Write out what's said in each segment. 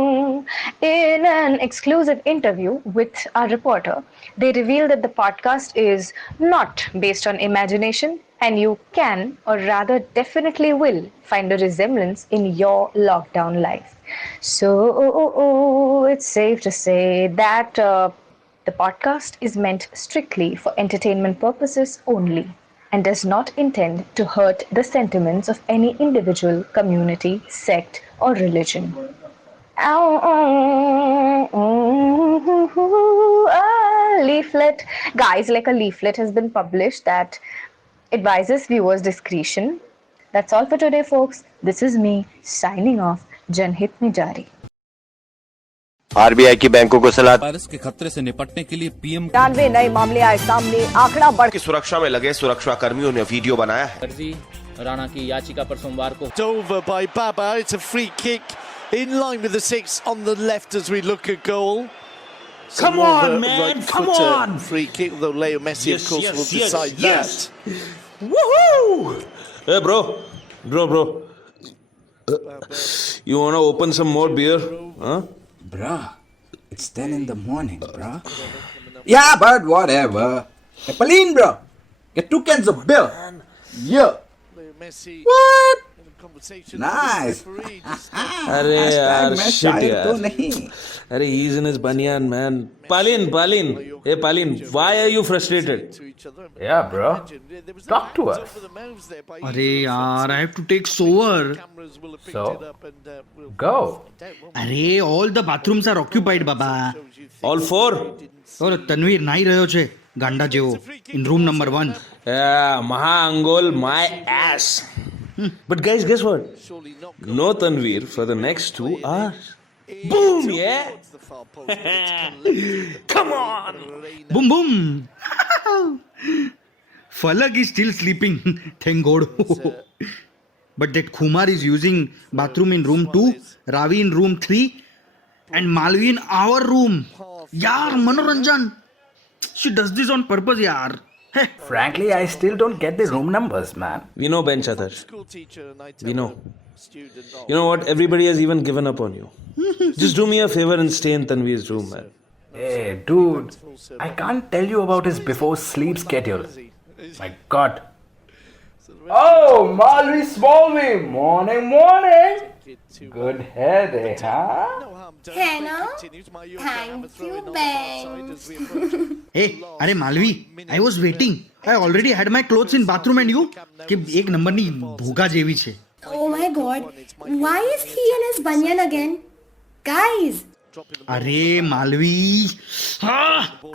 In an exclusive interview with our reporter, they revealed that the podcast is not based on imagination, and you can, or rather definitely will, find a resemblance in your lockdown life. So it's safe to say that the podcast is meant strictly for entertainment purposes only and does not intend to hurt the sentiments of any individual, community, sect, or religion. A leaflet, guys, like a leaflet has been published that advises viewers discretion. That's all for today, folks. This is me signing off. Janhit mein jari. RBI की बैंकों को सलाह virus के खतरे से निपटने के लिए पीएम 93 नए मामले आए सामने, आंकड़ा बढ़ की सुरक्षा में लगे सुरक्षा कर्मियों ने वीडियो बनाया है। फर्जी राणा की याचिका पर सोमवार को Over by Baba. It's a free kick in line with the six on the left as we look at goal. Come on, man, come on. Free kick, though Leo Messi, of course, will decide yes. that. Woohoo! Hey, bro. You want to open some more beer? Huh? Bruh, it's 10 in the morning, bruh. Yeah, but whatever. Hey, Pauline, bro. Get 2 cans of beer. Yeah. Leo Messi. What? in a conversation Nice. with the referee. अरे यार मैं shit शायर तो यार नहीं. अरे he's in his banyan man. Palin, hey Palin, why are you frustrated? To each other. Yeah, bro. There was Talk to hands us. over the mouths there by अरे each of the यार, I have to take fronts. shower. Cameras will have picked So? it up and we'll Go. find out, won't we? અરે all the bathrooms are occupied, Baba. Shows you things All four? we didn't see. ઓર તનવીર નાઈ રહ્યો છે ગાંડા જેવો in room number 1. Yeah, Maha Angol, my ass. But guys, guess what? Surely not No Tanveer for the next 2 hours. Boom, yeah? towards the far post, but it's collected. Come on. Boom boom. Falak is still sleeping. Thank God. But that Kumar is using bathroom in room 2, Ravi in room 3, and Malvi in our room. Yaar, Manoranjan. She does this on purpose, yaar. Hey. Frankly, I still don't get the room numbers, man. We know Ben Chatar. School teacher and I We tell know. a student, oh, You know what? Everybody has even given up on you. Just do me a favor and stay in Tanveer's room, man. Hey, dude, I can't tell you about his before sleep schedule. My God. Oh, Malvi Smallvi. Morning. Good head, eh, huh? no harm done. Hannah, Continues. Mayorga have a thank throw you, in on the far side as we approach. Hey, अरे Malvi, I was waiting. I already had my clothes in bathroom and you? कि एक नंबરની ભૂકા જેવી છે. Oh my god, why is he in his banyan again? Guys! અરે માલવી.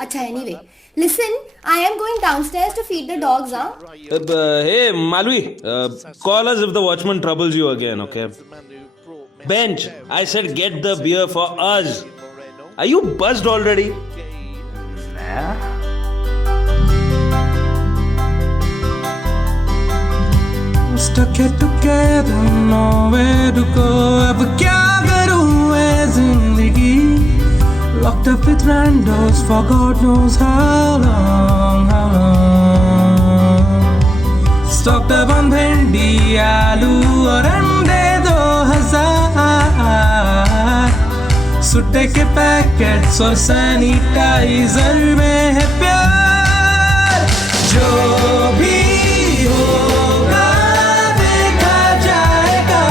Acha, anyway. Listen, I am going downstairs to feed the dogs, huh? Hey, Malvi, call us if the watchman troubles you again, okay? Bench, I said get the beer for us. Are you buzzed already? Stuck it together, nowhere to go. अब क्या करूँ मैं जिंदगी? Locked up with randos for God knows how long. Stocked up on bhendi, aloo और अंडे 2000. सुट्टे के packets और सैनिटाइजर में है प्यार. जो भी होगा देखा जाएगा.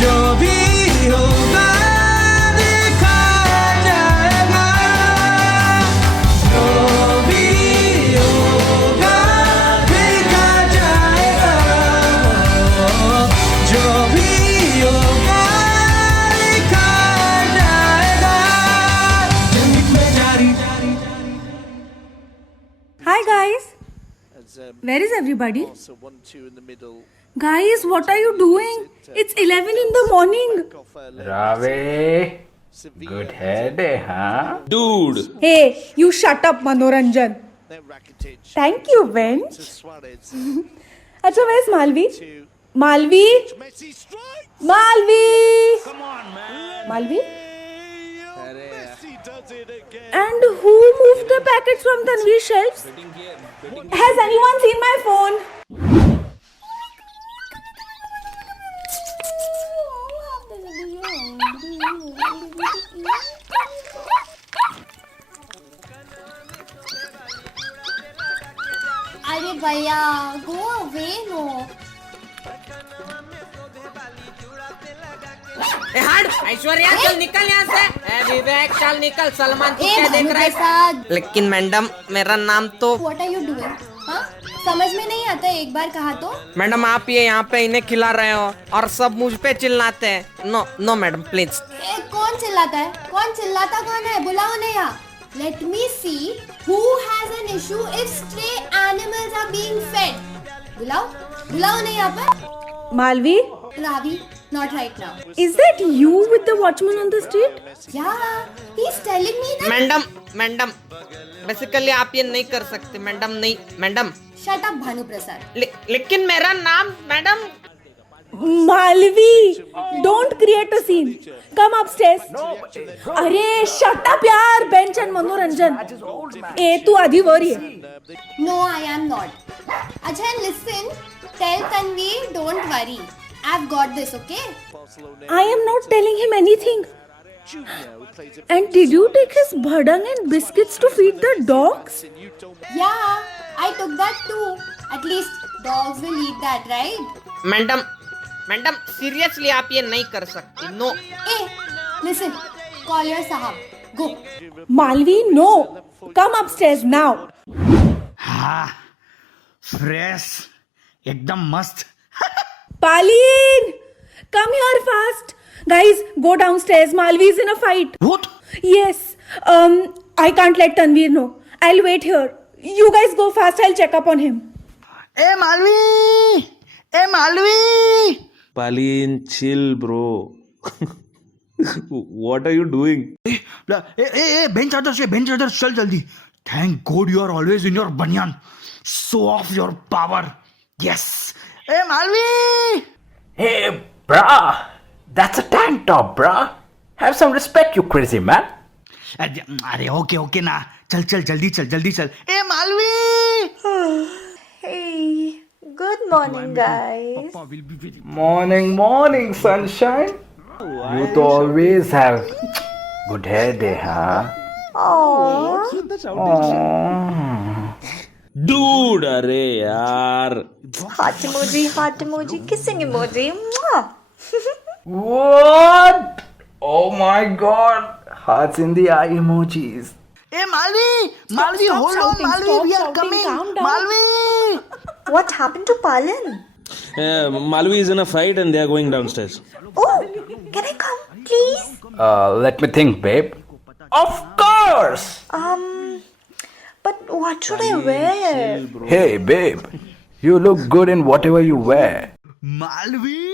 जो भी होगा देखा जाएगा. जो भी होगा देखा जाएगा. जो भी होगा देखा जाएगा. जंग में जारी. Hi guys, As, where is everybody? so 1-2 in the middle. Guys, what are you doing? It's 11 in the morning. Off, left. Ravi. Sevilla. Good head, eh, huh? Dude, Hey, you shut up, Manoranjan. Then Rakitic. Thank you, Bench. To Suarez. Acha, where's Malvi? To Malvi? Messi strikes. Malvi! come on, man. Malvi? Messi does it again. And who moved the packets from Tanveer's shelves? Has anyone seen my phone? अरे भैया go away no. Aishwarya चल निकल यहाँ से. विवेक चल निकल. सलमान तू क्या देख रहा है? प्रसाद, लेकिन मैडम मेरा नाम तो. What are you doing? हाँ, समझ में नहीं आता. एक बार कहा तो. मैडम आप ये यहाँ पे इन्हें खिला रहे हो और सब मुझ पे चिल्लाते हैं. No no madam please. कौन चिल्लाता है? कौन चिल्लाता कौन है? बुलाओ उन्हें यहाँ. Let me see who has an issue if stray animals are being fed. बुलाओ उन्हें यहाँ पर. Malvi, Ravi, not right now. is that you with the watchman on the street? Yeah, he's telling me that. Madam basically आप ये नहीं कर सकते madam. नहीं madam. Shut up, Bhanu Prasad. लेकिन मेरा नाम madam. Malvi, don't create a scene. Come upstairs. अरे shut up यार. बेंच and मनोरंजन. ए तू आधी वर ये. No, I am not. अच्छा, listen. Tell Tanveer, don't worry. I've got this, okay? I am not telling him anything. And did you take his bhadang and biscuits to feed the dogs? Yeah, I took that too. At least dogs will eat that, right? Madam seriously आप ये नहीं कर सकती. No. Hey, listen. Call your sahab. Go. Malvi, no. Come upstairs now. हाँ fresh एकदम मस्त. Palin, come here fast. Guys, go downstairs. Malvi is in a fight. What? Yes. I can't let Tanveer know. I'll wait here. You guys go fast. I'll check up on him. A Malvi Palin, chill, bro. What are you doing? A bench other चल जल्दी. Thank God you are always in your banyan. Show off your power. Yes. A Malvi. Hey, brah. That's a tank top, brah. Have some respect, you crazy man. अरे okay ना. चल जल्दी चल. ए Malvi. Hey, good morning, guys. Morning, sunshine. You to always have good hair day, huh? Dude, अरे यार. Heart emoji, kissing emoji. What? Oh my God. Hearts in the eye emojis. A Malvi hold on. Malvi, we are coming. Malvi. What happened to Palin? Malvi is in a fight and they are going downstairs. Oh, can I come, please? Let me think, babe. Of course. But what should I wear? Hey, babe. You look good in whatever you wear. Malvi.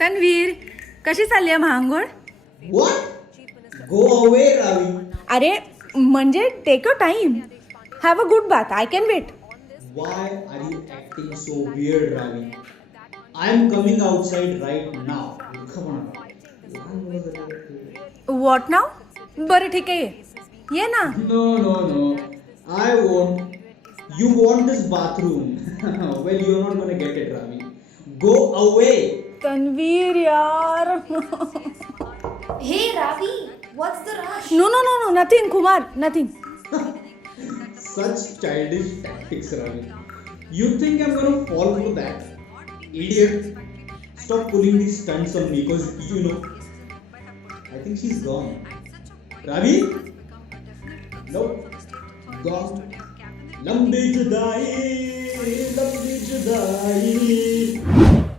Tanveer, कशी चालली आहे महांगोळ? Go away, Ravi. अरे म्हणजे take your time. Have a good bath. I can wait. Why are you acting so weird, Ravi? I am coming outside right now. Come on. What नाव? बरं ठीक आहे, ये ना. No. I won't. You want this bathroom. Well, you're not gonna get it, Ravi. Go away. Tanveer यार. Hey, Ravi, what's the rush? No, nothing, Kumar, nothing. Such childish tactics, Ravi. You think I'm gonna fall for that? Idiot. Stop pulling these stunts on me because you know. I think she's gone. Ravi? Nope. Gone. लंबी जुदाई.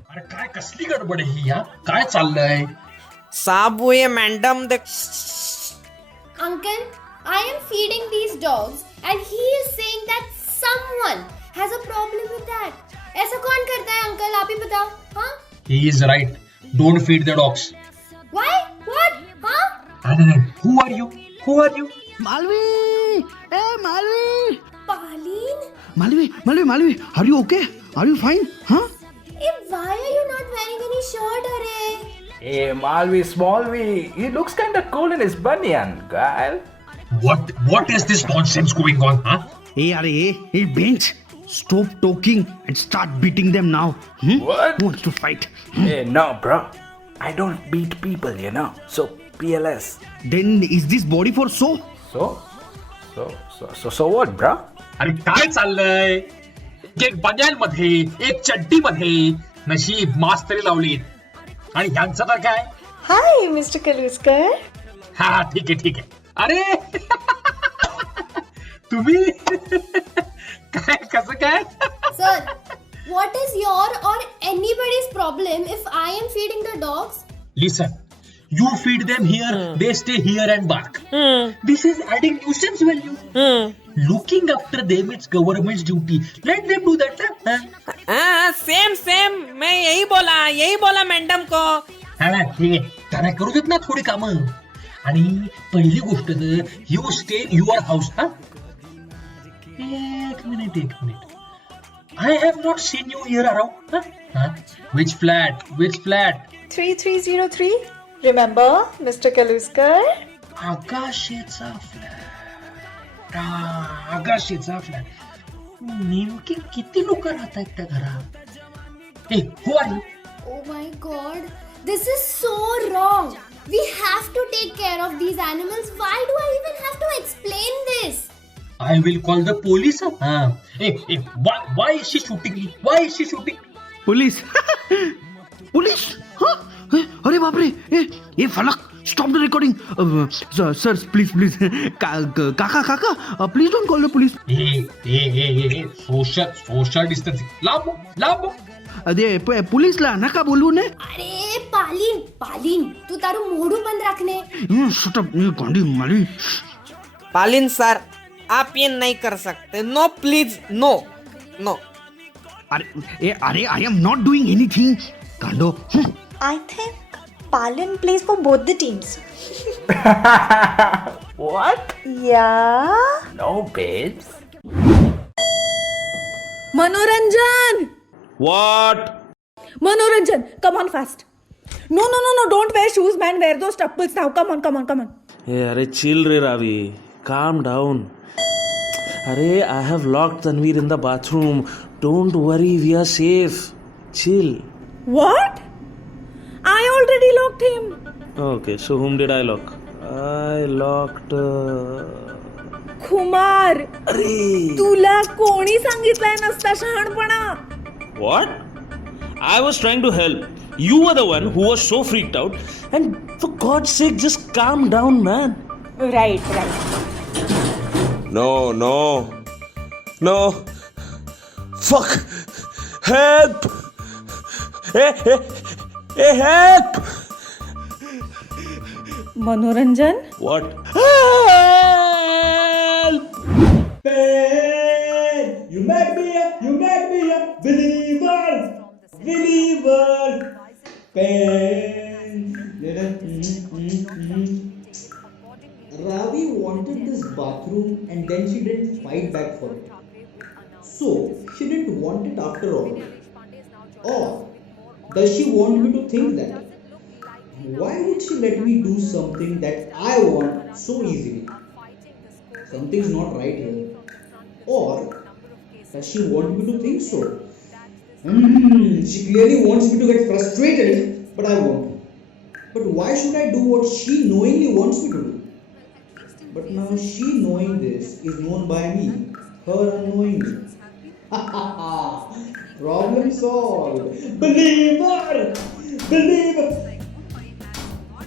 अरे काय कसली गडबड आहे ही? काय चाललंय? साहब वो ये मैडम देख. Uncle, I am feeding these dogs and he is saying that someone has a problem with that. ऐसा कौन करता है अंकल? आप ही बताओ. हाँ? He is right. Don't feed the dogs. Why? What? हाँ? No. Who are you? Malvi. Hey, Malvi. Palin? Malvi. Are you okay? Are you fine? Huh? Why are you not wearing any shirt, अरे? Hey, Malvi Smallvi, he looks kinda cool in his banyan, guy. What is this nonsense going on, huh? Hey, Bench, stop talking and start beating them now. What? Who wants to fight? Hey, no, bro. I don't beat people, you know. So, PLS. Then is this body for show? So what, bro? अरे काय चाललंय? एक बनियान मध्ये, एक चड्डी मध्ये, नशीब मास्क तरी लावलीत. आणि ह्यांचं तर काय? Hi mister Kaluskar. हा ठीक आहे. अरे तुम्ही काय कसं काय? Sir, what is your or anybody's problem if I am feeding the dogs? Listen, you feed them here, they stay here and bark. This is adding nuisance value. Looking after them is government's duty. Let them do that. Same मैं यही बोला madam को. हा ठीक आहे, त्यांना करू देत ना थोडी कामं. आणि पहिली गोष्ट तर you stay in your house. हा एक minute I have not seen you here around. Huh? Which flat? 3303. Remember, Mr. Kaluskar? आकाशीचा flat. नेमकी किती लोक राहतात त्या घरात? Hey, who are you? Oh my god, this is so wrong. We have to take care of these animals. Why do I even have to explain this? I will call the police. Hey, why is she shooting me? Why is she shooting? Police? Huh? अरे बाप रे, ये फलक, stop the recording. Sir, please. Kaka, please don't call the police. Hey, social distancing. लांब. अरे पोलीसला नका बोलू ने. अरे पालिन, तू तारू मोडू बंद रखने. Shut up, गांडी माली. पालिन सर, आप ये नहीं कर सकते. No please, no. अरे I am not doing anything. Gando. I think Palin plays for both the teams. What? Yeah. No, babes. Manoranjan! What? Manoranjan, come on fast. No, don't wear shoes, man. Wear those tuppels now. Come on. Hey, अरे chill रे Ravi. Calm down. अरे I have locked Tanveer in the bathroom. Don't worry, we are safe. Chill. What? I already locked him. Okay, so whom did I lock? I locked... Kumar. अरे तुला कोणी सांगितलंय नसता शहाणपणा? What? I was trying to help. You were the one who was so freaked out. And for God's sake, just calm down, man. Right. No. Fuck. Help. Hey, help. Manoranjan? What? Help. You made me a believer. Ravi wanted this bathroom and then she didn't fight back for it. So she didn't want it after all. Or does she want me to think that? Why would she let me do something that I want so easily? Something's not right here. Or does she want me to think so? She clearly wants me to get frustrated, but I won't. But why should I do what she knowingly wants me to do? But now she knowing this is known by me, her unknowingly. Problem solved. Believer!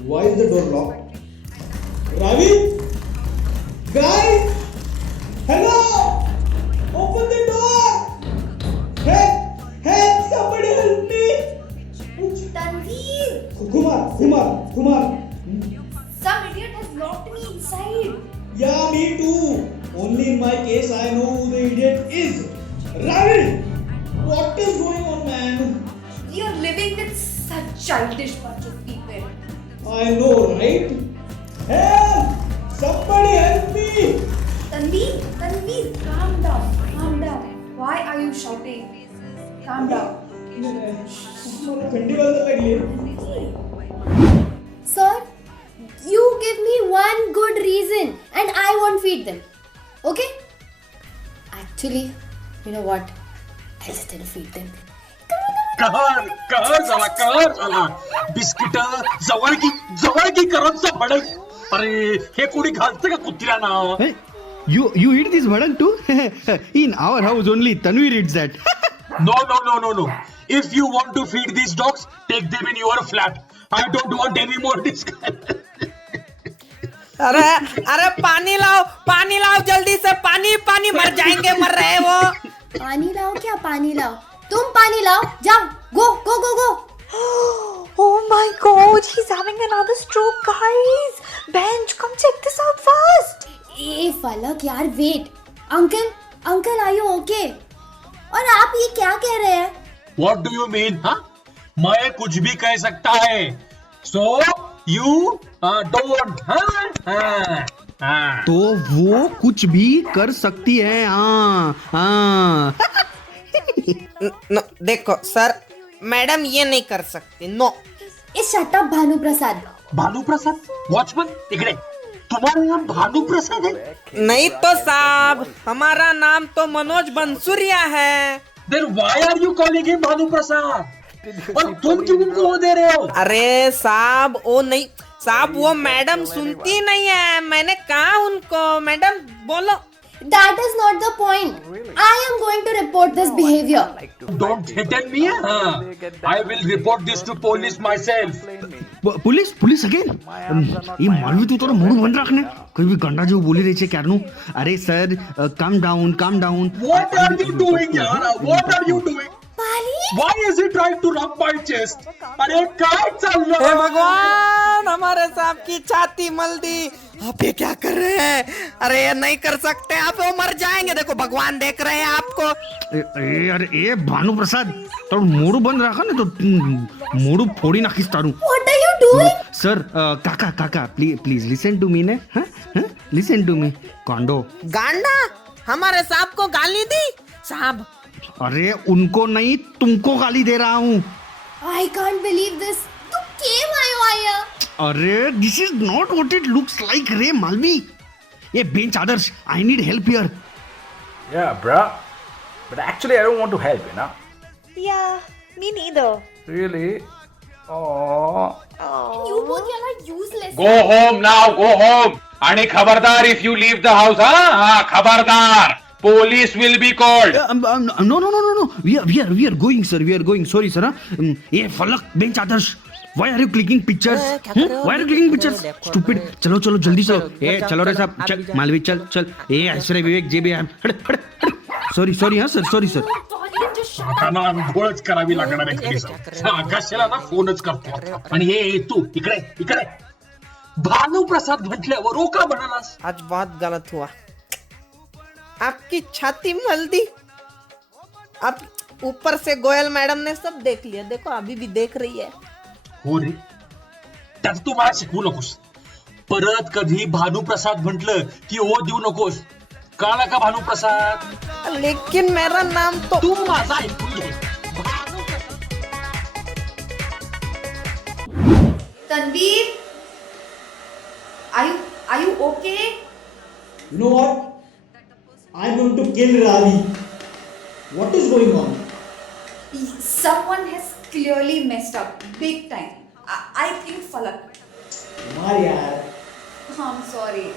Why is the door locked? Ravi? Guys? Hello? Open the door! Help! Somebody help me! Tanveer! Kumar! Some idiot has locked me inside. Yeah, me too. Only in my case I know who the idiot is. Ravi! What is going on, man? You're living with such childish bunch of people. I know, right? Help! Somebody help me! Tanveer, calm down. Why are you shouting? Calm down. मला थंडी वाजत लागली. Sir, you give me one good reason and I won't feed them. Okay? Actually, you know what? I'll still feed them. कहर झाला biscuit जवळकी करत भडक. अरे हे कोणी घालतं का कुत्र्याना? Hey, you eat this bhadan too? In our house only Tanvir eats that. No. If you want to feed these dogs, take them in your flat. I don't want any more discussion. अरे पानी लाओ जल्दी से, पानी मर जाएंगे, मर रहे वो। पानी लाओ क्या पानी लाओ? तुम पानी लाओ, जाओ, go. Oh my god, he's having another stroke, guys. Bench, come check this out first. ए फलक यार, wait. Uncle are you okay? और आप ये क्या कह रहे हैं? What do you mean? हाँ? मैं कुछ भी कह सकता है. So you don't. हाँ. तो वो कुछ भी कर सकती है. हाँ. No, देखो सर, मैडम ये नहीं कर सकती. No. Shut up Bhanuprasad. Bhanuprasad watchman इकडे. तुम्हारा नाम भानुप्रसाद है? नहीं तो साहब, हमारा नाम तो मनोज बंसुरिया है. Then why are you calling him Bhanuprasad? और तुम क्यों उनको वो दे रहे हो? अरे साहब वो नहीं, साहब वो मैडम सुनती नहीं है. मैंने कहा उनको, मैडम बोलो. That is not the point. I am going to report this behavior. Don't threaten me. I will report this to police myself. Police again? ये मालवी तू थोड़ा मूड बंद रखने. कोई भी गंडा जो बोली रही है क्या करूं? अरे sir, calm down. What are you doing यार? What are you doing? Why is he trying to rub my chest? अरे काय चल रहा है? भगवान, हमारे साहब की छाती मल दी. आप ये क्या कर रहे हैं? अरे ये नहीं कर सकते आप, वो मर जाएंगे. देखो भगवान देख रहे हैं आपको. अरे भानु प्रसाद, तो मूड बंद रखा ना तो मूड फोड़ी नाखीस तारू. What are you doing? Sir, काका प्लीज लिसन टू मी ने. लिसन टू मी. कांडो गांडा हमारे साहब को गाली दी. साहब, अरे उनको नहीं, तुमको गाली दे रहा हूँ. I can't believe this. तू क्यों आयो आया? अरे this is not what it looks like रे मालवी. ये bench Adarsh, I need help here. Yeah, bruh. But actually, I don't want to help, you know. Yeah, me neither. Really? Oh. You both are useless. Go home now. Go home. आणि खबरदार if you leave the house. हाँ खबरदार. Police will be called. No. We are going, sir. We are going. Sorry, sir. ये फलक bench Adarsh. Why are you clicking pictures? Why are you clicking pictures? Stupid. चलो जल्दी चलो. ए चलो रे साहब. चल मालवी चल. ए ऐश्वर्या विवेक जे बी. Sorry हाँ सर. Sorry sir. ना गोळच करावी लागणार आहे घरी सर. कशाला ना फोनच करतो. आणि हे तू इकडे. भानुप्रसाद म्हटल्यावर रोका म्हणालास. आज बहुत गलत हुआ. आपकी छाती मल दी. आप ऊपर से गोयल मैडम ने सब देख लिया. देखो अभी भी देख रही है. हो रे, त्यात तू मला शिकवू नकोस. परत कधी भानुप्रसाद म्हटलं की ओ देऊ नकोस. कळला का भानुप्रसाद? लेकिन मेरा नाम तो. तू माझा ऐकून घे. Tanveer, are you okay? You know what? I'm going to kill Ravi. What is going on? Someone has clearly messed up big time. I think Falak. Kumar yaar. I'm sorry.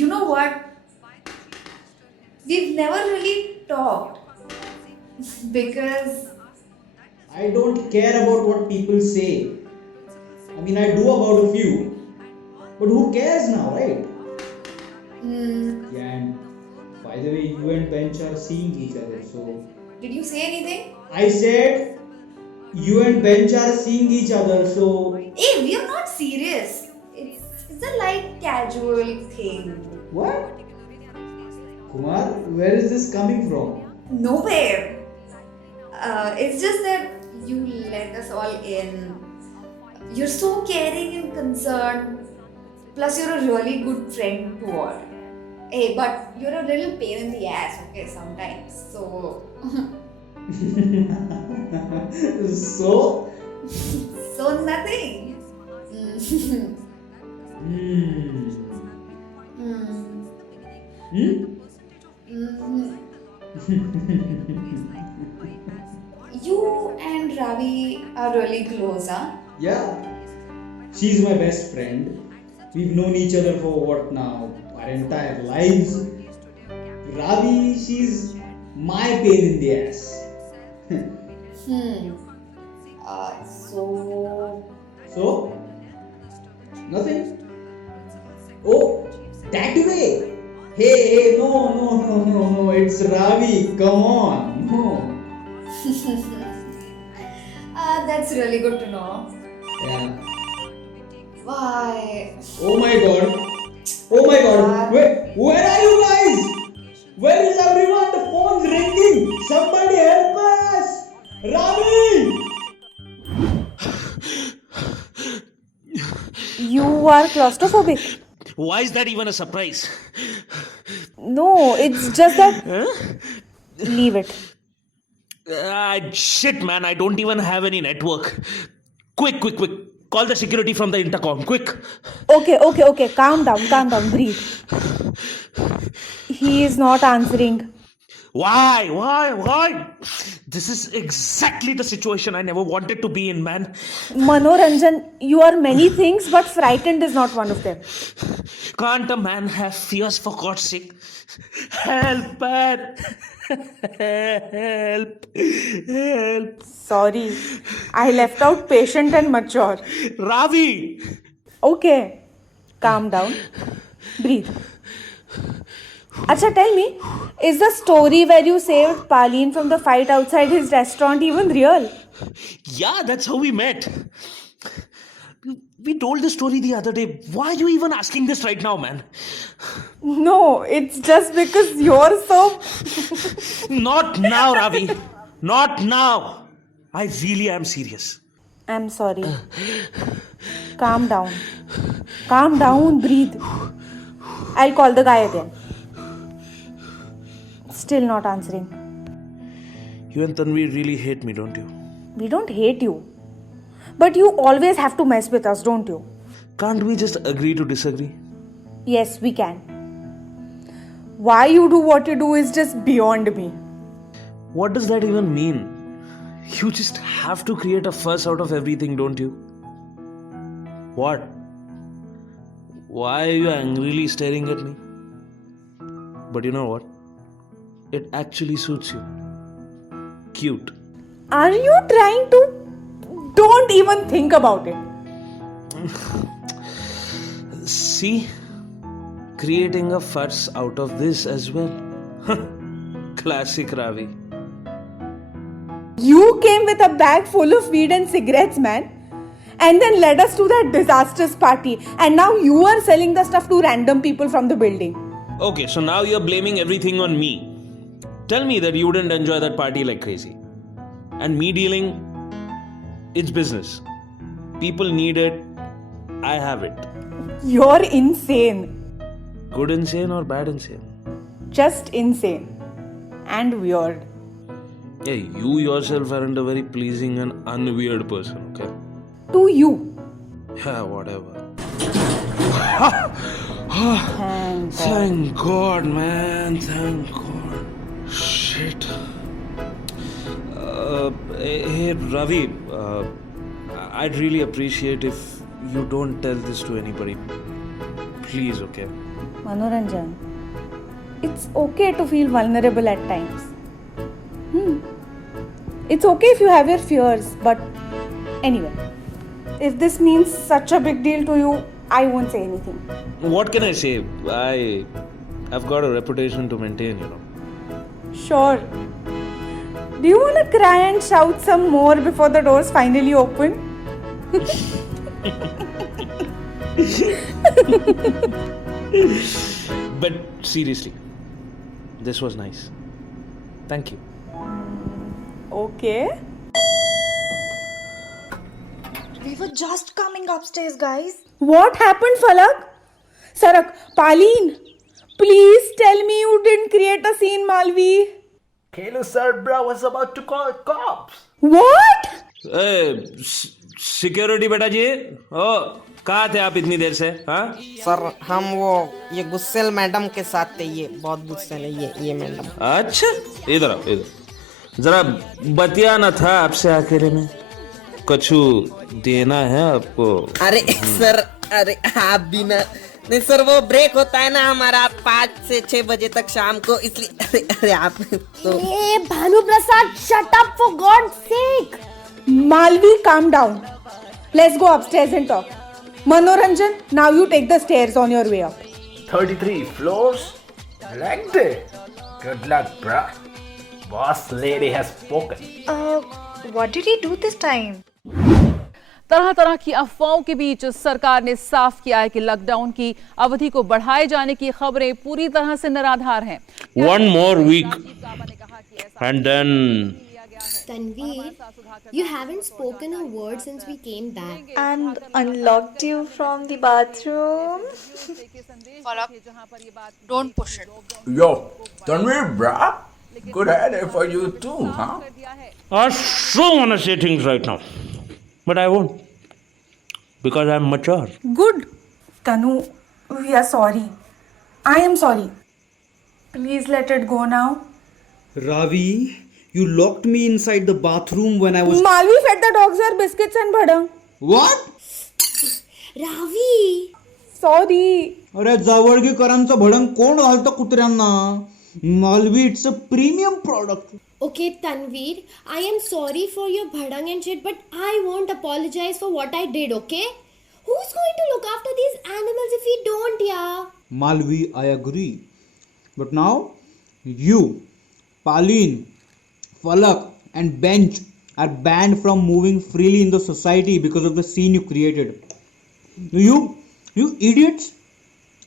You know what? We've never really talked because I don't care about what people say. I mean, I do about a few. But who cares now, right? Yeah, and by the way, you and Bench are seeing each other, so... Did you say anything? I said you and Bench are seeing each other, so... Hey, we are not serious. It's a light casual thing. What? Kumar, where is this coming from? Nowhere. It's just that you let us all in. You're so caring and concerned. Plus, you're a really good friend to all. Hey, but you're a little pain in the ass, okay, sometimes. So, So? So nothing. You and Ravi are really close, huh? Yeah. She's my best friend. We've known each other for what now? Our entire lives. Ravi, she's my pain in the ass. So? Nothing? Oh, that way? Hey, no, it's Ravi, come on, no. That's really good to know. Yeah. Why? Oh my god. Where are you guys? Where is everyone? The phone's ringing. Somebody help us. Ravi! You are claustrophobic. Why is that even a surprise? No, it's just that. Leave it. Shit, man, I don't even have any network. Quick. Call the security from the intercom, quick. Okay. Calm down, breathe. He is not answering. Why? This is exactly the situation I never wanted to be in, man. Manoranjan, you are many things, but frightened is not one of them. Can't a man have fears, for God's sake? Help, man. Help. Sorry, I left out patient and mature. Ravi! Okay, calm down. Breathe. Acha, tell me, is the story where you saved Paleen from the fight outside his restaurant even real? Yeah, that's how we met. We told the story the other day. Why are you even asking this right now, man? No, it's just because you're so... Not now, Ravi. Not now. I really am serious. I'm sorry. Calm down, breathe. I'll call the guy again. Still not answering. You and Tanvi really hate me, don't you? We don't hate you. But you always have to mess with us, don't you? Can't we just agree to disagree? Yes, we can. Why you do what you do is just beyond me. What does that even mean? You just have to create a fuss out of everything, don't you? What? Why are you angrily staring at me? But you know what? It actually suits you. Cute. Are you trying to... Don't even think about it. See? Creating a fuss out of this as well. Classic Ravi. You came with a bag full of weed and cigarettes, man. And then led us to that disastrous party. And now you are selling the stuff to random people from the building. Okay, so now you're blaming everything on me. Tell me that you wouldn't enjoy that party like crazy. And me dealing, it's business. People need it. I have it. You're insane. Good insane or bad insane? Just insane. And weird. Yeah, you yourself aren't a very pleasing and unweird person, okay? To you. Yeah, whatever. Thank God, man. Thank God. Shit. Hey, Ravi. I'd really appreciate if you don't tell this to anybody. Please, okay? Manoranjan, it's okay to feel vulnerable at times. It's okay if you have your fears, but anyway, if this means such a big deal to you, I won't say anything. What can I say? I've got a reputation to maintain, you know. Sure. Do you want to cry and shout some more before the doors finally open? But seriously, this was nice. Thank you. Okay. We were just coming upstairs, guys. What happened, Falak? Sarak, Paleen, please tell me you didn't create a scene, Malvi. Kelu sir, bro, was about to call cops. What? Security बेटा जी, ओ कहाँ थे आप इतनी देर से? हाँ sir हम वो ये गुस्सेल मैडम के साथ थे, ये बहुत गुस्सेल है ये मैडम। अच्छा इधर आओ, इधर जरा बतियाना था आपसे अकेले में, कछु देना है आपको। अरे सर, अरे आप भी ना, नहीं सर वो ब्रेक होता है ना हमारा 5 से 6 बजे तक शाम को, इसलिए अरे आप तो। भानु प्रसाद, shut up for God's sake. Malvi, calm down. Let's go upstairs and talk. Manoranjan, now you take the stairs on your way up. 33 floors? Like it. Good luck, bruh. Boss lady has spoken. What did he do this time? तरह तरह की अफवाहों के बीच सरकार ने साफ किया है कि लॉकडाउन की अवधि को बढ़ाए जाने की खबरें पूरी तरह से निराधार हैं। One more week and then Tanveer, you haven't spoken a word since we came back. And unlocked you from the bathroom. Don't push it. Yo, Tanveer, bruh. Good idea for you too, huh? I so wanna say things right now, but I won't because I'm mature. Good. Tanu, we are sorry. I am sorry. Please let it go now. Ravi, you locked me inside the bathroom when I was. Malvi fed the dogs her biscuits and bhadang. What? Ravi. Sorry. अरे जावळगीकरांचं भडंग कोण घालतं कुत्र्यांना? Malvi, it's a premium product. Okay, Tanveer, I am sorry for your bhadang and shit, but I won't apologize for what I did, okay? Who's going to look after these animals if we don't, yeah? Malvi, I agree. But now, you, Paleen, Falak and Bench are banned from moving freely in the society because of the scene you created. You idiots!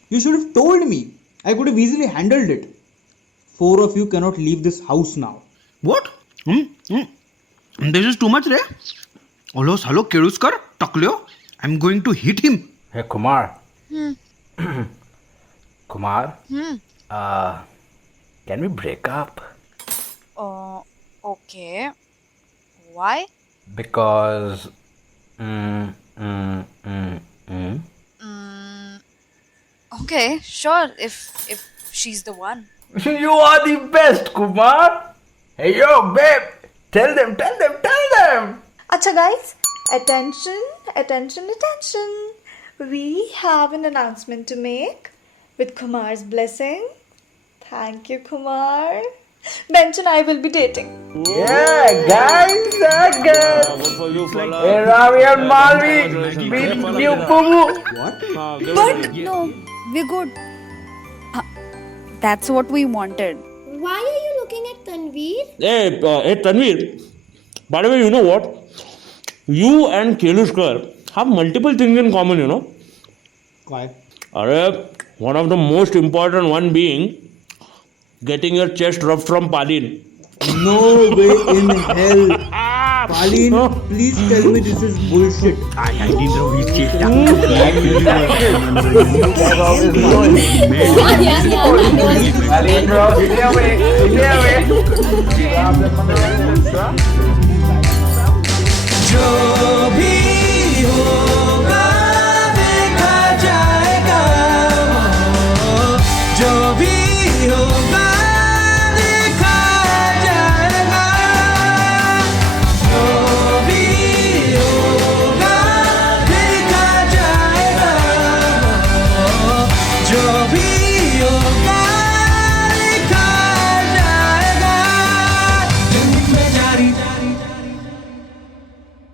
You should have told me. I could have easily handled it. 4 of you cannot leave this house now. What? This is too much, re? Hello, Keduskar, Taklyo. I'm going to hit him. Hey, Kumar. Kumar? Can we break up? Okay. Why? Because... Okay, sure, if she's the one. You are the best, Kumar. Hey, yo, babe. Tell them. Acha guys, attention. We have an announcement to make with Kumar's blessing. Thank you, Kumar. Bench and I will be dating. Yeah, guys, that good. Hey, Ravi and Malvi, meet new Pumu. What? But no, we're good. That's what we wanted. Why are you looking at Tanveer? Hey, Tanveer. By the way, you know what? You and Keluskar have multiple things in common, you know. Why? One of the most important one being getting your chest rubbed from Paleen. No way in hell. Paleen, please tell me this is bullshit. I didn't know he's chased Paleen, bro, get away. जो भी हो